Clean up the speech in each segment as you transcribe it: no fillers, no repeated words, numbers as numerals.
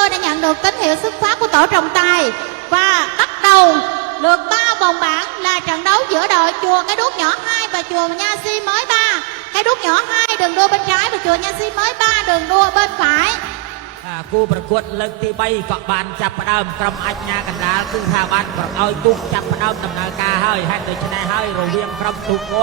tôi đã nhận được tín hiệu xuất phát của tổ trọng tài và bắt đầu lượt 3 vòng bảng là trận đấu giữa đội chùa Cái Đuốc Nhỏ 2 và chùa Nha Si Mới 3. Cái Đuốc Nhỏ 2 đường đua bên trái và chùa Nha Si Mới 3 đường đua bên phải. គូប្រកួតលើកទី3ក៏បានចាប់ផ្ដើមក្រុមអាជ្ញាកណ្ដាលគឺថាបានប្រឲ្យទូកចាប់ផ្ដើមដំណើរការហើយហេតុដូច្នេះហើយរវាងក្រុមទូកង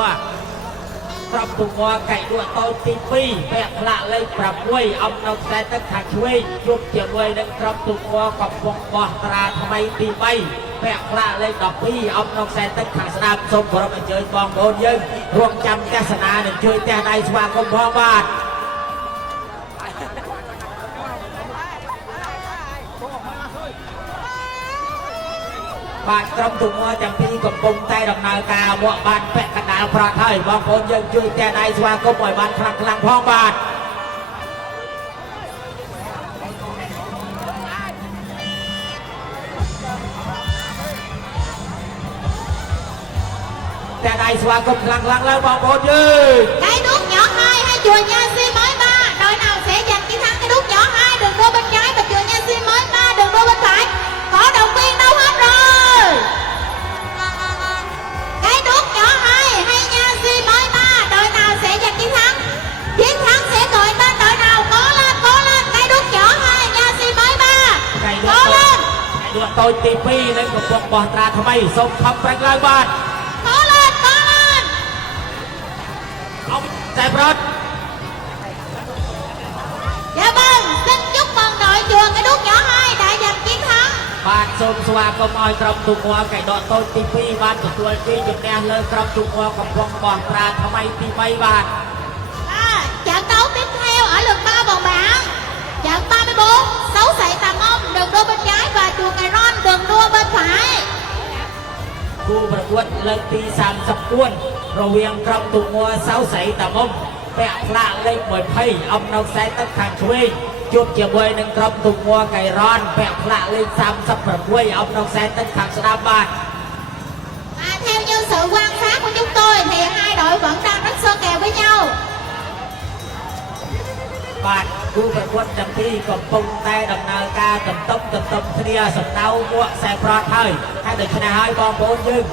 កែដួលតូចទី2ពាក់ផ្លាកលេខ6អំនៅខ្សែទឹកខាងឆ្វេងជួបជាមួយនឹងក្រុមទូកងកំពុងបោះត្រាថ្មីទី3ពាក់ផ្លាកលេខ12អំនៅខ្សែទឹកខាងស្ដាំសូមគោរពអញ្ជើញបងប្អូនយើងរងចាំទស្សនានិងជួយទះដៃស្វាគមន៍ផងបាទបាទក្រុមទូកងទាំងពីរកំពុងតែដំណើរការមកបានពាក់កណ្ដាលប្រត់ហើយបងប្អូនយើងជួយទះដៃស្វាគមន៍ឲ្យបានខ្លាំងផងបាទទះដៃស្វាគមន៍ខ្លាំងឡើងបងប្អូនយើង Cái Đuốc Nhỏ 2 hay chùa Nha Si Mới 3, đội nào sẽ giành chiến thắng? Cái Đuốc Nhỏ 2 đường đua bên trái và chùa Nha Si Mới 3 đường đua bên phải. Có động viên đâu hết rồi? Cái Đuốc Nhỏ 2 hay Nha Si Mới 3, đội nào sẽ giành chiến thắng? Chiến thắng sẽ gọi tên đội nào? Cố lên Cái Đuốc Nhỏ 2 Nha Si Mới 3. Cố lên. ដួលតូចទី2នឹងកំពុងបោះត្រាថ្មីសូមខំប្រឹងឡើងបាទ Cố lên. អោតែប្រត់ Dạ vâng, xin chúc mừng đội chùa Cái Đuốc Nhỏ 2 đã giành chiến thắng. បាទសូមស្វាគមន៍ឲ្យក្រុមទូកងកែដកតូចទី2បានទទួលជ័យជំនះលើក្រុមទូកងកំពុងបោះត្រាថ្មីទី3បាទ Trận đấu tiếp theo ở lượt 3 vòng bảng. Trận 34, Sấu Sậy Tà Mông đường đua bên trái và chùa Cài Ron đường đua bên phải. គូប្រកួតលើកទី34រវាងក្រុមទូកងសៅសៃតាមុំពាក់ផ្លាកលេខ20អំនៅខ្សែទឹកខាងឆ្វេងជួបជាមួយនឹងក្រុមទូកងកៃរ៉នពាក់ផ្លាកលេខ36អំនៅខ្សែទឹកខាងស្ដាំបាទ Theo như sự quan sát của chúng tôi thì hai đội vẫn đang rất xô kèo với nhau. បាទគូប្រកួតទាំងពីរកំពុងតែដំណើរការទន្ទឹមគ្នាសំដៅមកខ្សែប្រត់ហើយហើយដូច្នេះហើយបងប្អូនយើង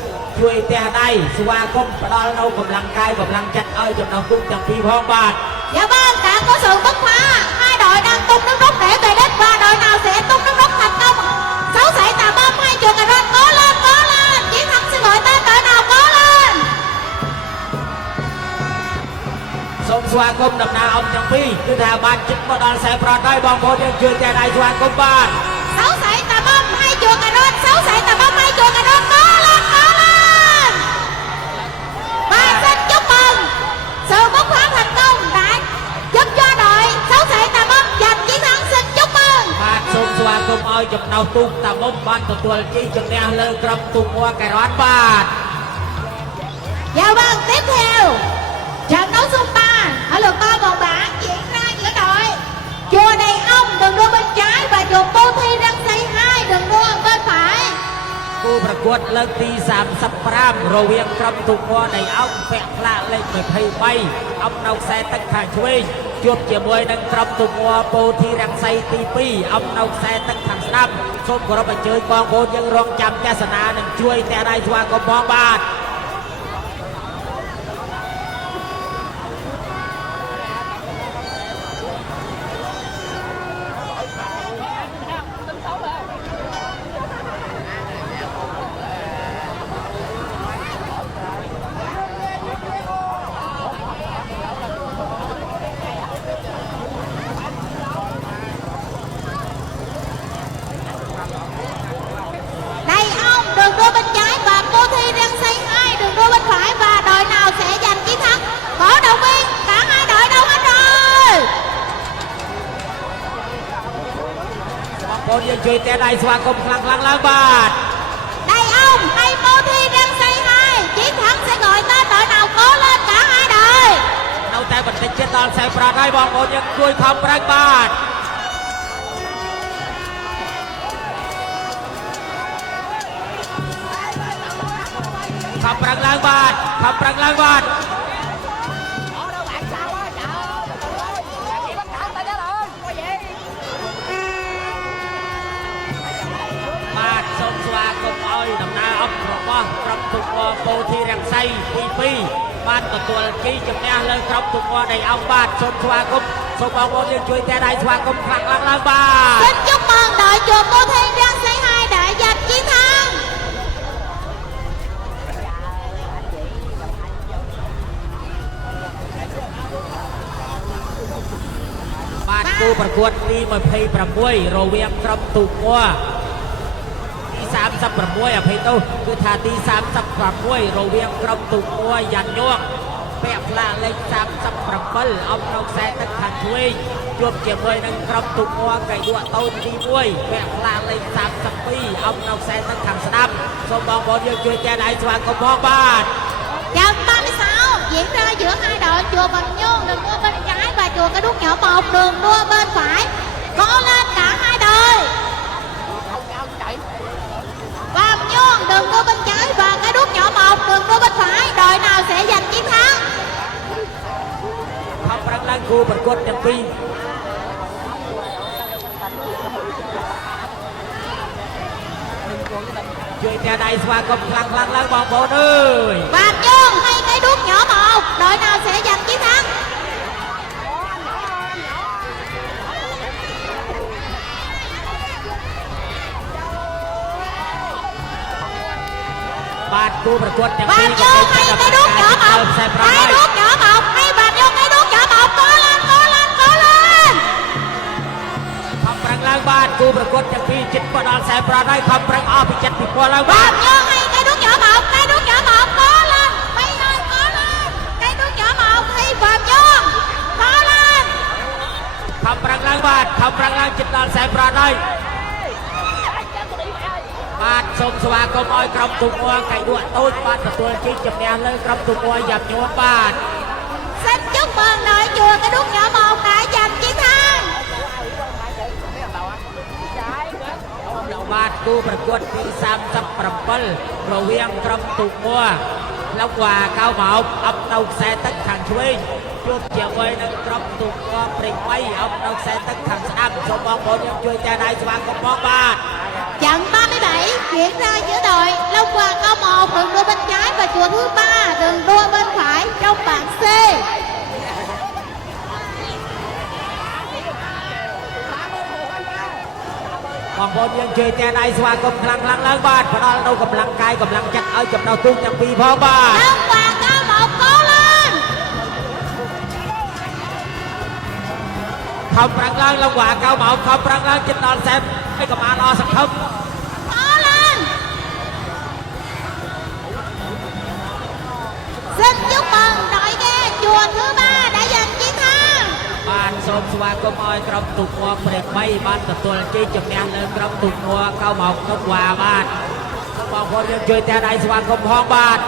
ជួយទះដៃស្វាគមន៍ផ្ដល់នូវកម្លាំងកាយកម្លាំងចិត្តឲ្យចំណុះទូកទាំងពីរផងបាទ Dạ vâng, đã có sự bứt phá. Hai đội đang tung nước rút để về đích và đội nào sẽ tung nước rút thành công? Sấu Sậy Tà Mông hay chùa Cài Ron? Cố lên. Chiến thắng sẽ gọi tên đội nào? Cố lên. សូមស្វាគមន៍ដំណើរអង្គទាំងពីរគឺថាបានជិតមកដល់ខ្សែប្រត់ហើយបងប្អូនយើងជួយទះដៃស្វាគមន៍បាទ Sấu Sậy Tà Mông hay chùa Cài Ron? Sấu Sậy Tà Mông hay chùa Cài Ron? Cố lên. Và xin chúc mừng sự bứt phá thành công đã giúp cho đội Sấu Sậy Tà Mông giành chiến thắng. Xin chúc mừng. បាទសូមស្វាគមន៍ឲ្យចំណុះទូកតាមុំបានទទួលជ័យជំនះលើក្រុមទូកងកៃរ៉នបាទ Dạ vâng, tiếp theo trận đấu số 3 ở lượt 3 vòng bảng diễn ra giữa đội chùa Đầy Ông đường đua bên trái và chùa Cô Thi Răng Xây 2 đường đua bên phải. គូប្រកួតលើកទី35រវាងក្រុមទូកងនៃអង្គពាក់ផ្លាកលេខ23អំនៅខ្សែទឹកខាងឆ្វេងជួបជាមួយនឹងក្រុមទូកងពោធិរង្សីទី2អំនៅខ្សែទឹកខាងស្ដាំសូមគោរពអញ្ជើញបងប្អូនយើងរងចាំទស្សនានិងជួយទះដៃស្វាគមន៍ផងបាទ Đầy Ông đường đua bên trái và Cô Thi Răng Xây 2 đường đua bên phải và đội nào sẽ giành chiến thắng? Có động viên cả hai đội đâu hết rồi? បងប្អូនយើងជួយទះដៃស្វាគមន៍ខ្លាំងឡើងបាទ Đầy Ông hay Cô Thi Răng Xây 2 chiến thắng sẽ gọi tên đội nào? Cố lên cả hai đội. នៅតែបន្តិចទៀតដល់ខ្សែប្រត់ហើយបងប្អូនយើងជួយខំប្រឹងបាទ ខំប្រឹងឡើងបាទខំប្រឹងឡើងបាទ Dạ របស់ក្រុមទុកពោធិរង្ស័យទី2បានទទួលជ័យជំនះលើក្រុមទុកនៃអង្គបាទសូមស្វាគមន៍សូមបងប្អូនយើងជួយតែដៃស្វាគមន៍ខ្លាំងឡើងបាទ Xin chúc mừng đội chùa Cô Thi Răng Xây 2 đã giành chiến thắng. បាទគូប្រកួតទី26រវាងក្រុមទូកួទី36អភ័យទោសគឺថាទី36រវាងក្រុមទូកួយ៉ាន់ញ័រពាក់ផ្លាកលេខ37អំនៅខ្សែទឹកខាងឆ្វេងជួបជាមួយនឹងក្រុមទូកួកៃដួតូចទី1ពាក់ផ្លាកលេខ32អំនៅខ្សែទឹកខាងស្ដាំសូមបងប្អូនយើងជួយតែដៃស្វាគមន៍ផងបាទ Trận 36 diễn ra giữa hai đội chùa Bình Nhơn đường đua bên trái và chùa Cái Đuốc Nhỏ 1 đường đua bên phải. Có lên cả hai đội. Bình Nhơn đường đua bên trái và Cái Đuốc Nhỏ 1 đường đua bên phải. Đội nào sẽ giành chiến thắng? ខំប្រឹងឡើងគូប្រកួតទាំងពីរជួយតែដៃស្វាគមន៍ខ្លាំងឡើងបងប្អូនអើយ Bình Nhơn hay Cái Đuốc Nhỏ 1, đội nào sẽ giành chiến thắng? បាទគូប្រកួតទាំងពីរ Bình Nhơn hay Cái Đuốc Nhỏ 1, Cái Đuốc Nhỏ 1 hay Bình Nhơn Cái Đuốc Nhỏ 1, có lên. ខំប្រឹងឡើងបាទគូប្រកួតទាំងពីរជិតមកដល់ខ្សែប្រហើយខំប្រឹងអស់ពីចិត្តពីពលឡើងបាទ Bình Nhơn hay Cái Đuốc Nhỏ 1, Cái Đuốc Nhỏ 1 có lên. Bây giờ có lên. Cái Đuốc Nhỏ 1 hay Bình Nhơn có lên. ខំប្រឹងឡើងបាទខំប្រឹងឡើងជិតដល់ខ្សែប្រហើយបាទសូមស្វាគមន៍ឲ្យក្រុមទូកួកៃដួតូចបានទទួលជ័យជំនះលើក្រុមទូកួយ៉ាប់ញ័របាទ Xin chúc mừng đội chùa Cái Đuốc Nhỏ 1 đã giành chiến thắng. បាទគូប្រកួតទី37រវាងក្រុមទូកួលោកវ៉ាកៅម៉ោបអបនៅខ្សែទឹកខាងឆ្វេងជួបជាមួយនឹងក្រុមទូកួព្រេង3អបនៅខ្សែទឹកខាងស្ដាំសូមបងប្អូនយើងជួយតែដៃស្វាគមន៍ផងបាទ Trận 37 diễn ra giữa đội Long Hòa Cao 1 đường đua bên trái và chùa thứ 3 đường đua bên phải trong bảng C. បងប្អូនយើងជួយតែដៃស្វាគមន៍ខ្លាំងឡើងបាទផ្ដល់នូវកម្លាំងកាយកម្លាំងចិត្តឲ្យចំណោះទូកទាំងពីរផងបាទ Long Hòa Cao 1 cố lên. ខំប្រឹងឡើងលោកវ៉ាកៅម៉ោបខំប្រឹងឡើងជិតដល់ខ្សែឲ្យកុំអានអស់សង្ឃឹម Cố lên. Xin chúc mừng đội ghe chùa thứ 3 đã giành chiến thắng. បាទសូមស្វាគមន៍ឲ្យក្រុមទូកួព្រេង3បានទទួលជ័យជំនះលើក្រុមទូកួកៅម៉ោបលោកវ៉ាបាទសូមបងប្អូនយើងជួយតែដៃស្វាគមន៍ផងបាទ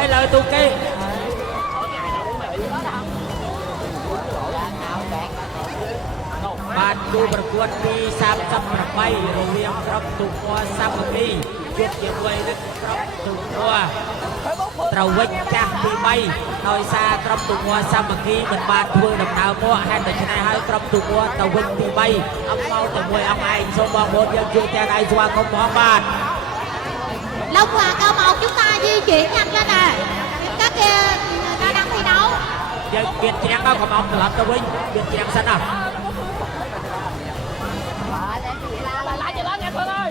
ឥឡូវទូកគេបាទគូប្រកួតទី38រវាងក្រុមទូកួសាមគ្គីជួបជាមួយនឹងក្រុមទូកួត្រូវវិចចាស់ទី3ដោយសារក្រុមទូកួសាមគ្គីមិនបានធ្វើដំណើរមកហេតុដូច្នេះហើយក្រុមទូកួទៅវិចទី3អំមកតែមួយអង្គឯងសូមបងប្អូនយើងជួយតែដៃស្វាគមន៍ផងបាទ Long Hòa Cao 1 chúng ta di chuyển nhanh lên nè. Các kia ta đang thi đấu. យើងមានជ្រាំងដល់កំអងត្រឡប់ទៅវិញមានជ្រាំងសិនណា lại cho lên nha Phương ơi.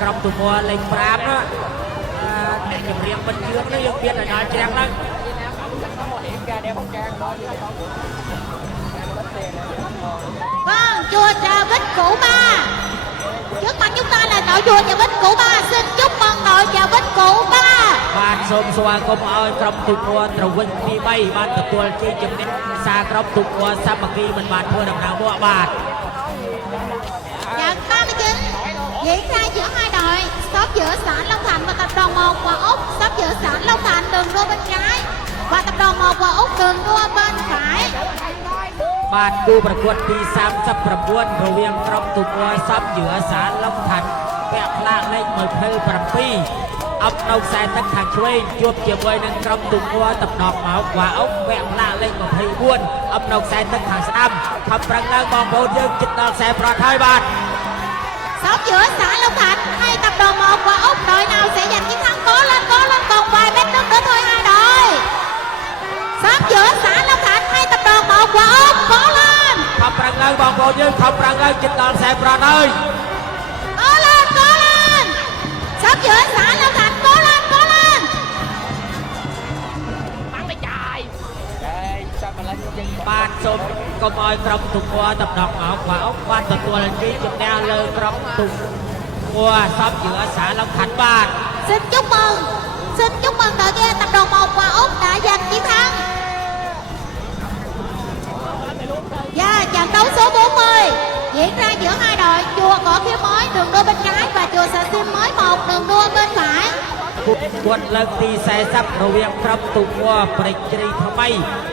ក្រុមទូកួលេខ5ណាជំរាបមិនជឿនេះយើងមានឲ្យដល់ជ្រាំងឡើង Vâng, chùa Trà Vinh Củ Ba. Trước mặt chúng ta là đội chùa Trà Vinh Củ Ba. Xin chúc mừng đội Trà Vinh Củ Ba. បាទសូមស្វាគមន៍ឲ្យក្រុមទូកួត្រូវវិញទី3បានទទួលជ័យជំនះសារក្រុមទូកួសាមគ្គីមិនបានធ្វើដំណើរមកបាទ Trận 39 diễn ra giữa hai đội shop giữa xã Long Thành và tập đoàn 1 và Úc. Shop giữa xã Long Thành đường đua bên trái và tập đoàn 1 và Úc đường đua bên phải. បាទគូប្រកួតទី39រវាងក្រុមទូកួសាប់យឺសាឡុងឋាន แปะพลาดเล่นมือเพลปรปีเอาเอาใส่ตั้งทางช่วยជួบเจียบไว้ในกรมตุงวัวตับดอกหมากว่าเอาแปะพลาดเล่นมือเพลบ้วนเอาเอาใส่ตั้งทางสนามทำรังแล้วมองโบยังจิตดอกใส่ปลอดภัยบาท Sóc giữa xã Long Thạnh hay tập đoàn 1 và Úc đội nào sẽ giành chiến thắng cố lên còn vài mét nước nữa thôi hai đội. Sóc giữa xã Long Thạnh hay tập đoàn 1 và Úc cố lên. Không răng lên bọn bộ nhưng không răng lên chích đòn xe bron ơi. Cố lên. Sóc giữa xã Long Thạnh cố lên. Bắn đi trời. Sao mà lên chân Ban xôm công ơi trong thùng qua tập đoàn ngọc và Úc quan tập tuần ký chụp đeo lơ trong thùng qua sóc giữa xã Long Thạnh ban. Xin chúc mừng đội kia tập đoàn 1 và Úc đã giành chiến thắng. Và trận đấu số 40 diễn ra giữa hai đội chùa Cổ Khía Mới đường đua bên trái và chùa Xà Xiêm Mới 1 đường đua bên phải. គួតលើកទី40រវាងក្រុមទូកួព្រៃជ្រីថ្មី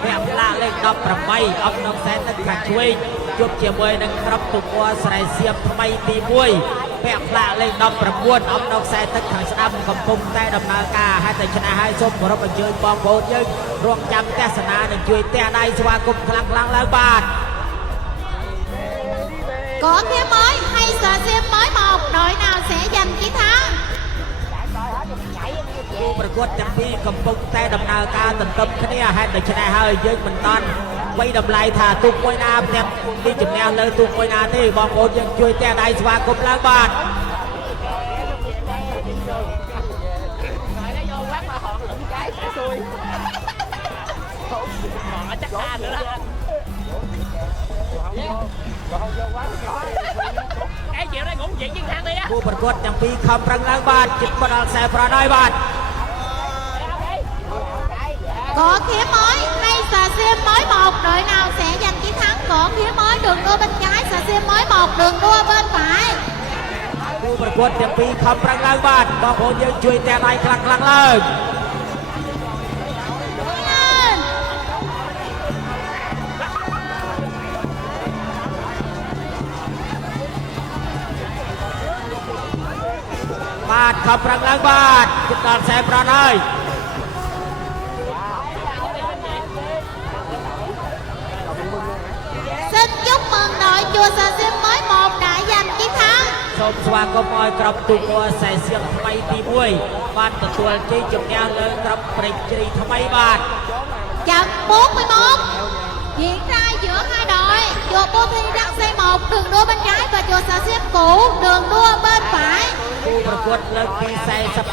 អ្នកផ្លាកលេខ18អំណងសែនទឹកខាងឆ្វេងជួបជាមួយនឹងក្រុមទូកួស្រែសៀមថ្មីទី1ពាក់ផ្លាកលេខ19អំណងសែនទឹកខាងស្ដាំកំពុងតែដំណើរការហើយតែឆ្នះហើយសូមគោរពអញ្ជើញបងប្អូនយើងរងចាំទស្សនានិងជួយទះដៃស្វាគមន៍ខ្លាំងឡើងបាទ Cổ Khía Mới hay Xà Xiêm Mới 1 đội nào sẽ giành chiến thắng? គូប្រកួតទាំងពីរកំពុងតែដំណើរការទន្ទឹមគ្នាហើយដូច្នេះហើយយើងមិនតាន់វាយតម្លៃថាទូកមួយណាទាំងពីជំនះលើទូកមួយណាទេបងប្អូនយើងជួយទះដៃស្វាគមន៍ឡើងបាទ Rồi nó vô quát mà hòn lửng cái xả xuôi. Hòn nó chắc ra nữa đó. Cái chuyện này cũng chuyện chiến thắng đi á. គូប្រកួតទាំងពីរខំប្រឹងឡើងបាទជិតមកដល់ខ្សែប្រដៅបាទ Cổ Khía Mới hay Xà Xiêm Mới 1 đội nào sẽ giành chiến thắng? Cổ Khía Mới đường đua bên trái, Xà Xiêm Mới 1 đường đua bên phải. គូប្រកួតទាំងពីរខំប្រឹងឡើងបាទបងប្អូនយើងជួយទះដៃខ្លាំងឡើង Lên. បាទខំប្រឹងឡើងបាទជិតដល់ខ្សែប្រដៅ Xin chúc mừng đội chùa Xà Xiêm Mới 1 đã giành chiến thắng. សូមស្វាគមន៍ឲ្យក្រុមទូកួខ្សែសៀមថ្មីទី1បានទទួលជ័យជំនះលើក្រុមព្រៃជ្រីថ្មីបាទ Trận 41 diễn ra giữa hai đội chùa Bô Thi Răng Xây 1 đường đua bên trái và chùa Xà Xiêm Cũ đường đua bên phải. គូប្រកួតលើកទី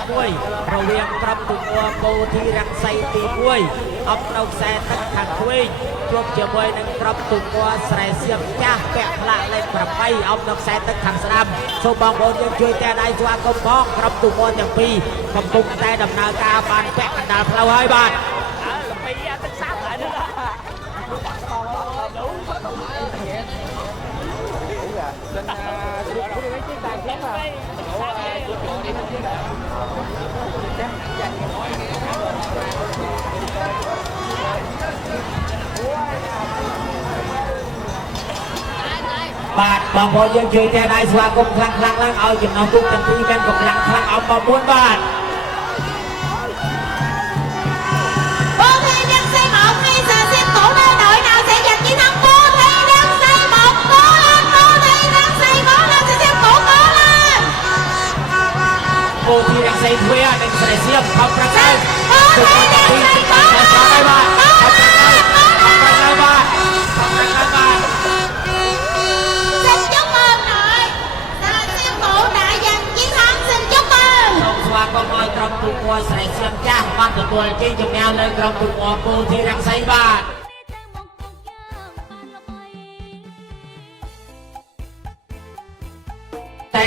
41រវាងក្រុមទូកួបូធីរក្សីទី1អំនៅខ្សែទឹកខាងឆ្វេងជួបជាមួយនឹងក្រុមទូកួស្រែសៀមចាស់ពាក់ផ្លាកលេខ8អំនៅខ្សែទឹកខាងស្ដាំសូមបងប្អូនយើងជួយទះដៃស្វាគមន៍ផងក្រុមទូកួទាំងពីរកំពុងតែដំណើរការបានពាក់កណ្ដាលផ្លូវហើយបាទ Bị tích sát lại nữa đó. Bạnបងប្អូនយើងជួយទះដៃស្វាគមន៍ខ្លាំងឡើងឲ្យចំណងទូកទាំងពីរមានកម្លាំងខ្លាំងឲ្យបងប្អូនបាទ Bô Thi Răng Xây 1 hay Xà Xiêm Cũ đây đội nào sẽ giành chiến thắng? Bô Thi Răng Xây 1 cố lên, Bô Thi Răng Xây cố lên, Xà Xiêm Cũ cố lên. បូធីរក្សីទ្វេនិងស្រែសៀមខំប្រឹងឡើង Bô Thi Răng Xây cố lên, ខំប្រឹងឡើងបាទខំប្រឹងឡើងបាទខំប្រឹងឡើងបាទ Xin chúc mừng đội Xà Xiêm Cũ đã giành chiến thắng. Xin chúc mừng. សូមស្វាគមន៍ឲ្យក្រុមទូកួស្រែសៀមចាស់បានទទួលជ័យជំនះលើក្រុមទូកួបូធីរក្សីបាទ តែ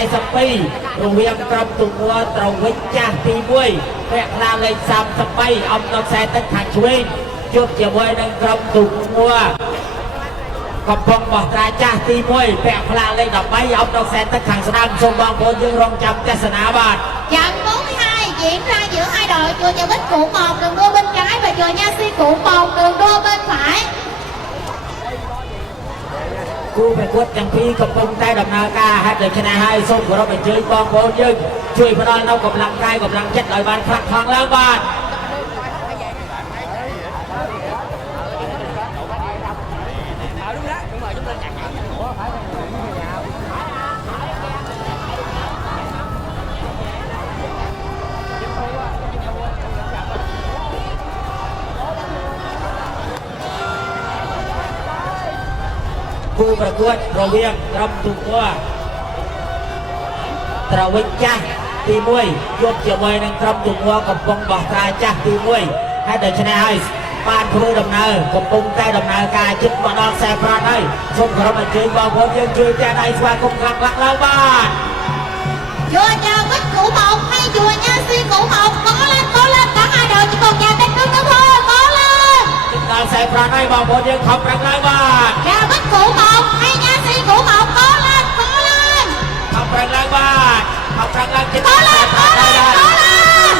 12រវាងក្រុមទូកួត្រវិញចាស់ទី1ពាក់ផ្លាកលេខ33អំនៅខ្សែទឹកខាងឆ្វេងជួបជាមួយនឹងក្រុមទូកួកំពុងបោះត្រាចាស់ទី1ពាក់ផ្លាកលេខ13អំនៅខ្សែទឹកខាងស្ដាំសូមបងប្អូនយើងរងចាំទស្សនាបាទ Trận 42 diễn ra giữa hai đội chùa Chợ Bích Cũ 1 đường đua bên trái và chùa Nha Si Cũ 1 đường đua bên phải. គូប្រកួតទាំងពីរកំពុងតែដំណើរការហើយដូច្នេះហើយសូមគោរពអញ្ជើញបងប្អូនយើងជួយផ្ដល់នូវកម្លាំងកាយកម្លាំងចិត្តឲ្យបានខ្លាំងខ្លាំងឡើងបាទគូប្រកួតរវាងក្រុមទូក័រត្រវិចចាស់ទី1ជួបជាមួយនឹងក្រុមទូក័រកំពុងបោះត្រាចាស់ទី1ហើយដូច្នេះហើយបានធ្វើដំណើរកំពុងតែដំណើរការជិតមកដល់ខ្សែប្រត់ហើយសូមគោរពអញ្ជើញបងប្អូនយើងជួយតែដៃស្វាគមន៍ខ្លាំងៗឡើងបាទchùa nhà bích củ một hay chùa nha si củ một có lên cả hai đội chỉ còn nhà bên nước nữa thôi có lên ដល់ខ្សែប្រត់ហើយបងប្អូនយើងខំប្រឹងឡើងបាទ nhà bích củ một hay nha si củ một có lên ខំប្រឹងឡើងបាទខំប្រឹងឡើងជិត có lên có lên có lên có lên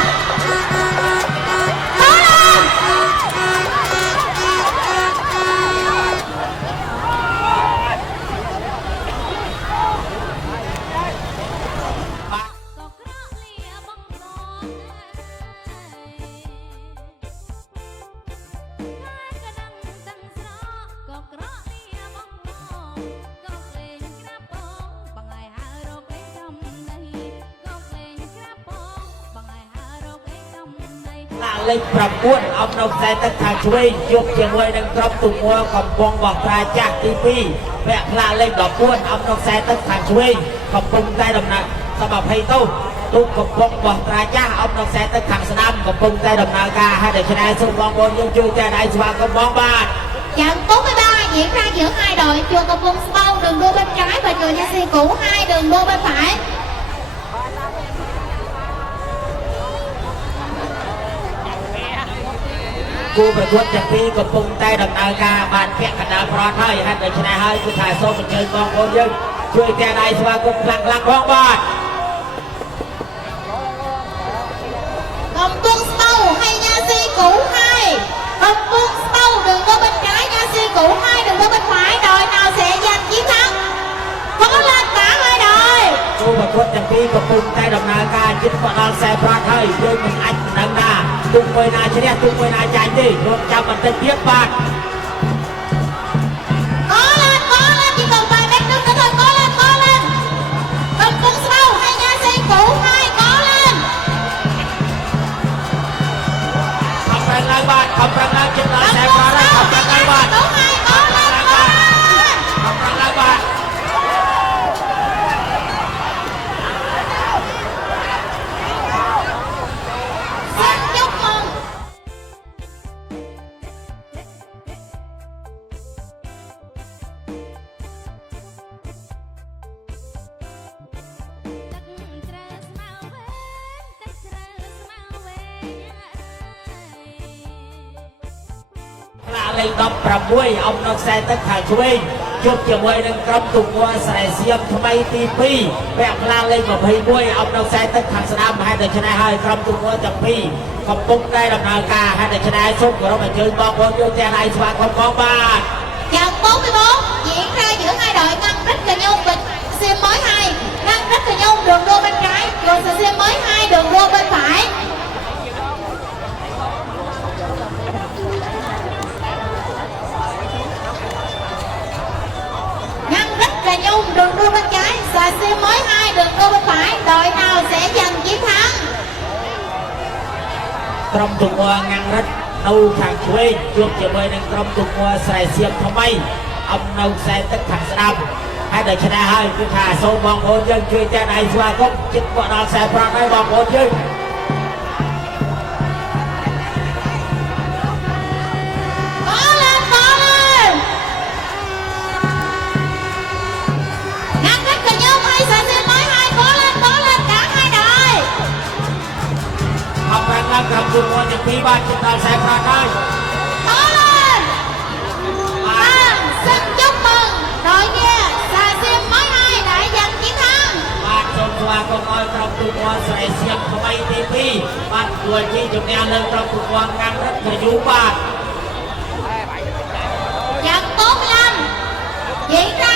លេខ9អំនៅខ្សែទឹកខាងឆ្វេងជួបជាមួយនឹងក្រុមទូក័រកំពុងបោះត្រាចាស់ទី2វគ្គផ្លាកលេខ14អំនៅខ្សែទឹកខាងឆ្វេងកំពុងតែដំណើរសម្រាប់20ទូកកំពុងបោះត្រាចាស់អំនៅខ្សែទឹកខាងស្ដាំកំពុងតែដំណើរការហើយដូច្នេះសូមបងប្អូនយើងជួយតែដៃស្វាគមន៍បងបាទ trận 43 diễn ra giữa hai đội chùa Công Bông Sâu đường đua bên trái và chùa Nha Si Cũ hai đường đua bên phải. គូប្រកួតទាំងពីរកំពុងតែដំណើរការបានពាក់កណ្ដាលប្រត់ហើយហើយដូច្នេះហើយគឺថាសូមអញ្ជើញបងប្អូនយើងជួយតែដៃស្វាគមន៍ខ្លាំងៗផងបាទ Công Bông Sâu hay Nha Si Cũ hai. Công Bông Sâu đường đua bên trái, Nha Si Cũ hai đường đua bên phải. Đội nào sẽ giành chiến thắng? Có lên cả hai đội. គូប្រកួតទាំងពីរកំពុងតែដំណើរការជិតមកដល់ខ្សែប្រត់ហើយយើងមិនអាចដឹងថាទុកមួយណាឈ្នះទុកមួយណាចាញ់ទេរងចាំបន្តិចទៀតបាទ Có lên chỉ còn vài mét nữa thôi. Có lên. Công Bông Sâu hay Nha Si Cũ hai có lên. ខំប្រឹងឡើងបាទខំប្រឹងឡើងជិតដល់ខ្សែប្រត់ហើយខំប្រឹងឡើងបាទ Cũ hai có lên. ខំប្រឹងឡើងបាទ Xin chúc mừng. ផ្លាកលេខ16អំនៅខ្សែទឹកខាងឆ្វេងជួបជាមួយនឹងក្រុមទូក័រស្រែសៀមថ្មីទី2វគ្គផ្លាកលេខ21អំនៅខ្សែទឹកខាងស្ដាំហើយដូច្នេះហើយក្រុមទូក័រទាំងពីរកំពុងតែដំណើរការហើយដូច្នេះសូមគោរពអញ្ជើញបងប្អូនយកទាំងដៃស្វាគមន៍ផងបាទ Trận 44 diễn ra giữa hai đội Ngân Rích Cà Nhung và Sim Mới 2. Ngân Rích Cà Nhung đường đua bên trái, rồi Sim Mới 2 đường đua bên phải. Ngân Rích Cà Nhung đường đua bên trái, và Sim Mới 2 đường đua bên phải. Đội nào sẽ giành chiến thắng? ក្រុមទូក័រងាំងរិទ្ធនៅខាងឆ្វេងជួបជាមួយនឹងក្រុមទូក័រស្រែសៀមថ្មីអំនៅខ្សែទឹកខាងស្ដាំហើយដូច្នេះហើយគឺថាសូមបងប្អូនយើងជួយតែដៃស្វាគមន៍ជិតមកដល់ខ្សែប្រត់ហើយបងប្អូនយើង Có lên. Ngân Rích Cà Nhung hay và Sim Mới 2 có lên cả hai đội. ខំប្រឹងឡើងក្រុមទូក័រទាំងពីរបានជិតដល់ខ្សែប្រត់ហើយ Có lên. Xin chúc mừng đội kia và Sim Mới 2 đã giành chiến thắng. បាទសូមស្វាគមន៍ឲ្យក្រុមទូក័រស្រែសៀមថ្មីទី2បានជួយជាជំនះលើក្រុមទូក័រងាំងរិទ្ធខាងយូបាទ Trận 45 diễn ra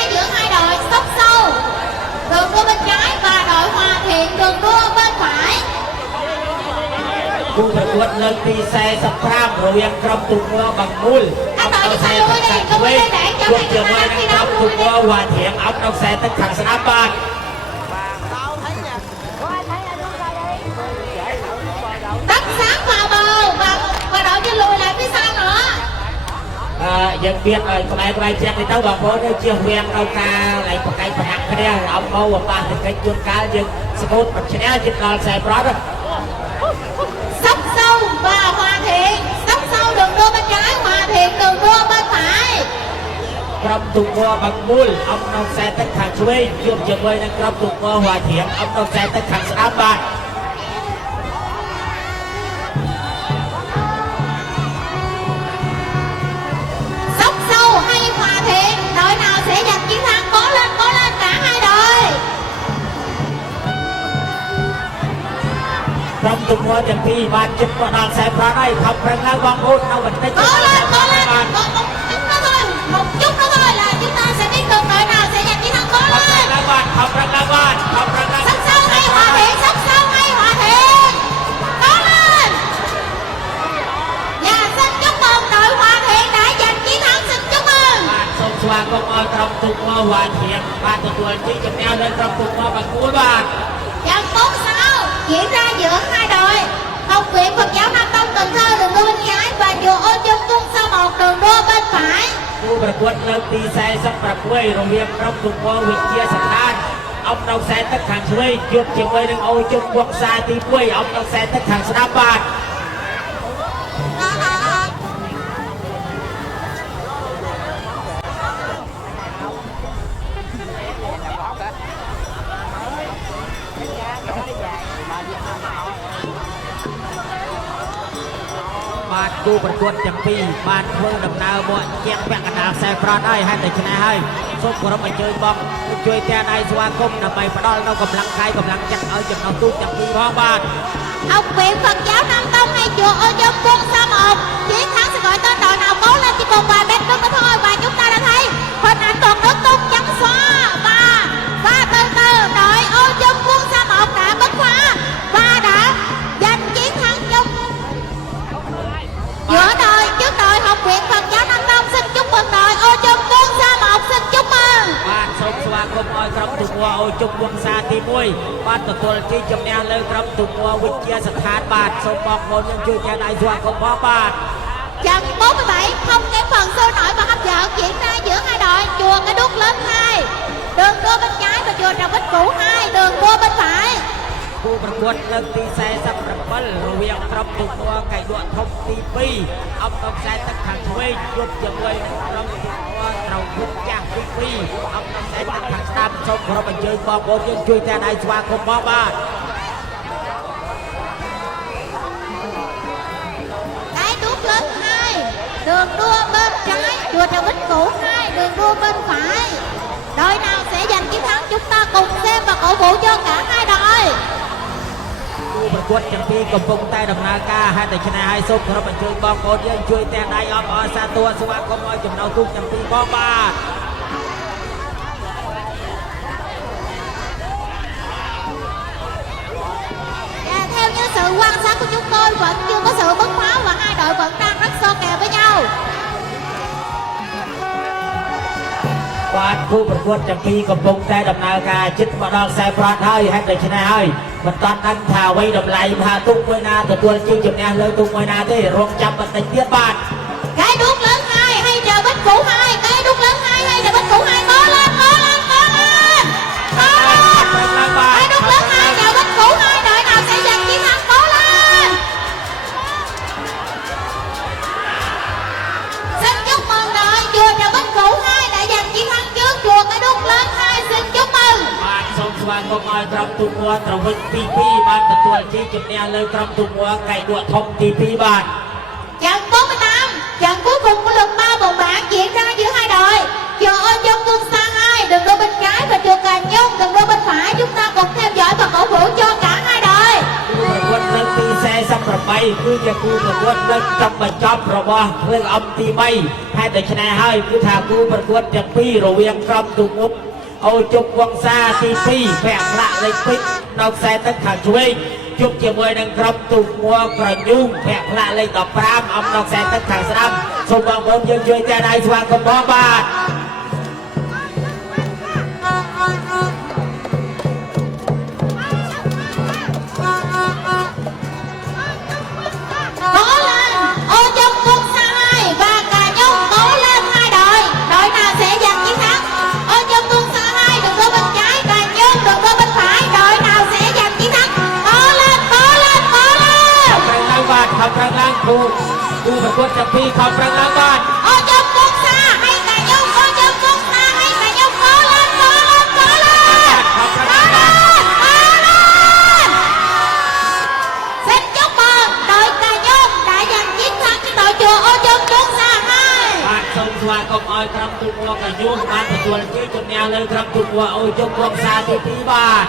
គូប្រកួតលើកទី45រវាងក្រុមទូកបង្មូលអបដល់ខ្សែទឹកខាងឆ្វេងជួបជាមួយនឹងក្រុមទូកវ៉ាធៀងអបដល់ខ្សែទឹកខាងស្ដាំបាទ Đất sáng vào bờ và đội cho lùi lại phía sau nữa. យើងមានក្បែរជាងនេះទៅបងប្អូនជៀសវាងដល់ការឡៃប្រកែកប្រហាក់គ្នាអំបោបំផាសទៅកិច្ចជួនកាលយើងស្គូតប្រឈ្នះជិតដល់ខ្សែប្រត់ Sóc sâu và Hòa Thiện. Sóc sâu đường đua bên trái, Hòa Thiện đường đua bên phải. ក្រុមទូកបង្មូលអបដល់ខ្សែទឹកខាងឆ្វេងជួបជាមួយនឹងក្រុមទូកវ៉ាធៀងអបដល់ខ្សែទឹកខាងស្ដាំបាទ Sóc sâu hay Hòa Thiện, đội nào sẽ giành chiến thắng? Cố lên cả hai đội. ក្រុមទូកទាំងពីរបានជិតមកដល់ខ្សែប្រត់ហើយខំប្រឹងឡើងបងប្អូននៅបន្តិច Cố lên, có một chút nữa thôi là chúng ta sẽ biết được đội nào sẽ giành chiến thắng. Cố lên. ឡើងបាទខំប្រឹងឡើងបាទខំប្រឹងឡើង Sóc sâu hay Hòa Thiện, Sóc sâu hay Hòa Thiện. Cố lên. Và xin chúc mừng đội Hòa Thiện đã giành chiến thắng. Xin chúc mừng. បាទសូមស្វាគមន៍ឲ្យក្រុមទូកវ៉ាធៀងបានទទួលជ័យជំនះលើក្រុមទូកបង្មូលបាទ Trận 4-6 diễn ra giữa hai đội Học viện Phật giáo Nam Tông Cần Thơ đường đua bên trái và chùa Ô Chân Cung Sao Một đường đua bên phải. គូប្រកួតលើកទី46រវាងក្រុមទូកវិទ្យាស្ថានអបដល់ខ្សែទឹកខាងឆ្វេងជួបជាមួយនឹងអូជុំវង្សាទី1អបដល់ខ្សែទឹកខាងស្ដាំបាទ បាទគូប្រកួតទាំងពីរបានធ្វើដំណើរមកជាងពាក់កណ្ដាលខ្សែប្រត់ហើយហើយតែឆ្នះហើយសូមគោរពអញ្ជើញបងជួយតែដៃស្វាគមន៍ដើម្បីផ្ដល់នូវកម្លាំងកាយកម្លាំងចិត្តឲ្យចំណងទូកទាំងពីរផងបាទ Học viện Phật giáo Nam Tông hay chùa Ô Chân Cung Sao Một chiến thắng sẽ gọi tên đội nào cố lên chỉ một vài mét nước nữa thôi. Và chúng ta đã thấy hình ảnh toàn nước tung trắng xóa và từ từ đội Ô Chân Cung Sao Một đã bứt phá và đã giành chiến thắng chung giữa đội trước đội Học viện Phật giáo Nam Tông. Xin chúc mừng đội Ô Chân Cung Sao Một. Xin chúc mừng. បាទសូមស្វាគមន៍ឲ្យក្រុមទូកអូជុំវង្សាទី1បានទទួលជ័យជំនះលើក្រុមទូកវិទ្យាស្ថានបាទសូមបងប្អូនយើងជួយចែកដៃស្វាគមន៍ផងបាទ Trận 47 không kém phần sôi nổi và hấp dẫn diễn ra giữa hai đội chùa Cái Đuốc Lớn 2 đường đua bên trái và chùa Trà Bích Cũ 2 đường đua bên phải. គូប្រកួតលើកទី47រវាងក្រុមទូកកៃដួធំទី2អបដល់ខ្សែទឹកខាងឆ្វេងជួបជាមួយនឹងក្រុមទូកត្រូវពុកចាស់ទី2អបដល់ខ្សែទឹកខាងស្ដាំសូមគោរពអញ្ជើញបងប្អូនយើងជួយតែដៃស្វាគមន៍ផងបាទ Cái Đuốc Lớn 2 đường đua bên trái chùa Trà Bích Cũ 2 đường đua bên phải. Đội nào sẽ giành chiến thắng chúng ta cùng xem và cổ vũ cho cả hai đội. គូប្រកួតទាំងពីរកំពុងតែដំណើរការហើយតែឆ្នះហើយសូមគោរពអញ្ជើញបងប្អូនយើងជួយតែដៃអបអរសាទរស្វាគមន៍ឲ្យចំណងទូកទាំងពីរផងបាទ Và theo như sự quan sát của chúng tôi vẫn chưa có sự bứt phá và hai đội vẫn đang rất so kè với nhau. បាទគូប្រកួតទាំងពីរកំពុងតែដំណើរការជិតមកដល់ខ្សែប្រត់ហើយហើយតែឆ្នះហើយមិនតាន់ដឹងថាអ្វីតម្លៃថាទូកមួយណាទទួលជ័យជំនះលើទូកមួយណាទេរងចាំបន្តិចទៀតបាទ Cái Đuốc Lớn 2 hay Trà Bích Cũ 2 Cái Đuốc Lớn 2 hay Trà Bích Cũ 2 cố lên cố lên cố lên cố lên. Cái Đuốc Lớn 2 Trà Bích Cũ 2 đội nào sẽ giành chiến thắng cố lên. Xin chúc mừng đội chùa Trà Bích Cũ 2 đã giành chiến thắng trước chùa Cái Đuốc Lớn 2. Xin chúc mừng. បាទសូមស្វាគមន៍ឲ្យក្រុមទូកត្រវិចទី2បានទទួលជ័យជំនះលើក្រុមទូកកៃដួធំទី2បាទ Trận 48 trận cuối cùng của lượt 3 vòng bảng diễn ra giữa hai đội chùa Ô Chân Cung Sao 2 đường đua bên trái và chùa Cà Nhung đường đua bên phải. Chúng ta cùng theo dõi và cổ vũ cho cả hai đội. គូប្រកួតលើកទី48គឺជាគូប្រកួតលើកចុងបញ្ចប់របស់លើកអំទី3ហើយតែឆ្នះហើយគឺថាគូប្រកួតទាំងពីររវាងក្រុមទូកអូជុំវង្សាទី2ពាក់ផ្លាកលេខ2នៅខ្សែទឹកខាងឆ្វេង ជប់ជាមួយនឹងក្រុមទូកមួក្រញូងភ័ក្រផ្លាកលេខ15អំណកខ្សែទឹកខាងស្ដាំសូមបងប្អូនយើងជួយតែដៃស្វាគមន៍បាទ Cố lên, ô trong cung sai và cả nhung cố lên hai đội. Đội nào sẽ giành chiến thắng? Ô trong cung sai đừng đưa bên trái, cả nhung đừng đưa bên phải. Đội nào sẽ giành chiến thắng? Cố lên, cố lên, cố lên. ขอบคุณล่างบ้านขอบคุณล่างผู้ประกวดจะพี่ขอบคุณล่างบ้าน Ô trong cung sai hay cả nhung, ô trong cung sai hay cả nhung cố lên, cố lên, cố lên. ขอบคุณ Cố ล่างบ้าน lên, cố lên. Xin chúc mừng đội Cà Nhung đã giành chiến thắng cho đội chùa Ô Chung Cung Sa Hai. បាទសូមស្វាគមន៍ឲ្យក្រុមទូកមួកញូងបានទទួលជ័យជំនះលើក្រុមទូកមួអូជុំក្រុមសាទី2បាទ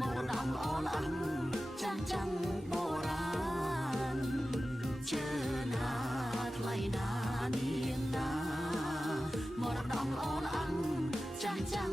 มรดกอลังจังจังโบราณเชื่อนาไทยนาเนียนนามรดกอลังจังจัง